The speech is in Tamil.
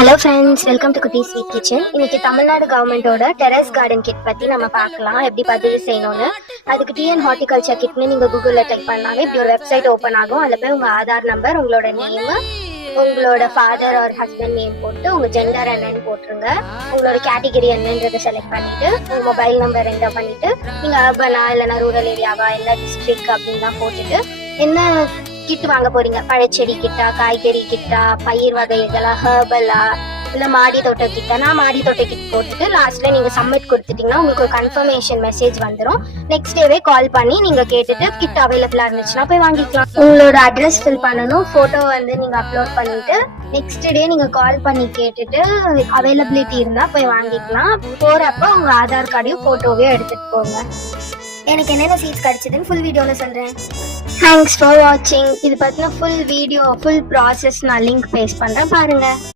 ஹலோ ஃப்ரெண்ட்ஸ், வெல்கம் டு குட்டி ஸ்வீட் கிச்சன். இன்னைக்கு தமிழ்நாடு கவர்மெண்டோட டெரஸ் கார்டன் கிட் பற்றி நம்ம பார்க்கலாம், எப்படி பதிவு செய்யணும்னு. அதுக்கு டிஎன் ஹார்டிகல்ச்சர் கிட்னு நீங்கள் கூகுளில் டைப் பண்ணாவே இப்படி ஒரு வெப்சைட் ஓப்பன் ஆகும். அதில் போய் உங்கள் ஆதார் நம்பர், உங்களோட நேமு, உங்களோட ஃபாதர் ஆர் ஹஸ்பண்ட் நேம் போட்டு உங்கள் ஜெண்டர் என்னன்னு போட்டுருங்க. உங்களோட கேட்டகிரி என்னன்றதை செலக்ட் பண்ணிவிட்டு உங்கள் மொபைல் நம்பர் என்டர் பண்ணிவிட்டு நீங்கள் அர்பனா இல்லைனா ரூரல் ஏரியாவா இல்லை டிஸ்ட்ரிக்ட் அப்படின்லாம் போட்டுட்டு என்ன கிட் வாங்க போறீங்க, பழச்செடி கிட்டா, காய்கறி கிட்டா, பயிர் வகைகளா, ஹெர்பலா, இல்லை மாடி தோட்ட கிட்டா. நான் மாடி தோட்ட கிட் போட்டுட்டு லாஸ்ட்ல நீங்க சப்மிட் கொடுத்துட்டீங்கன்னா உங்களுக்கு ஒரு கன்ஃபர்மேஷன் மெசேஜ் வந்துடும். நெக்ஸ்ட் டேவே கால் பண்ணி நீங்க கேட்டுட்டு கிட் அவைலபிளா இருந்துச்சுன்னா போய் வாங்கிக்கலாம். உங்களோட அட்ரஸ் ஃபில் பண்ணணும், போட்டோ நீங்க அப்லோட் பண்ணிட்டு நெக்ஸ்ட் டே நீங்க கால் பண்ணி கேட்டுட்டு அவைலபிலிட்டி இருந்தா போய் வாங்கிக்கலாம். போறப்ப உங்க ஆதார் கார்டையும் போட்டோவையும் எடுத்துட்டு போங்க. எனக்கு என்னென்ன சீட்ஸ் கிடைச்சதுன்னு ஃபுல் வீடியோவில் சொல்கிறேன். தேங்க்ஸ் ஃபார் வாட்சிங். இது பற்றின ஃபுல் வீடியோ, ஃபுல் ப்ராசஸ் நான் லிங்க் பேஸ்ட் பண்ணுறேன், பாருங்கள்.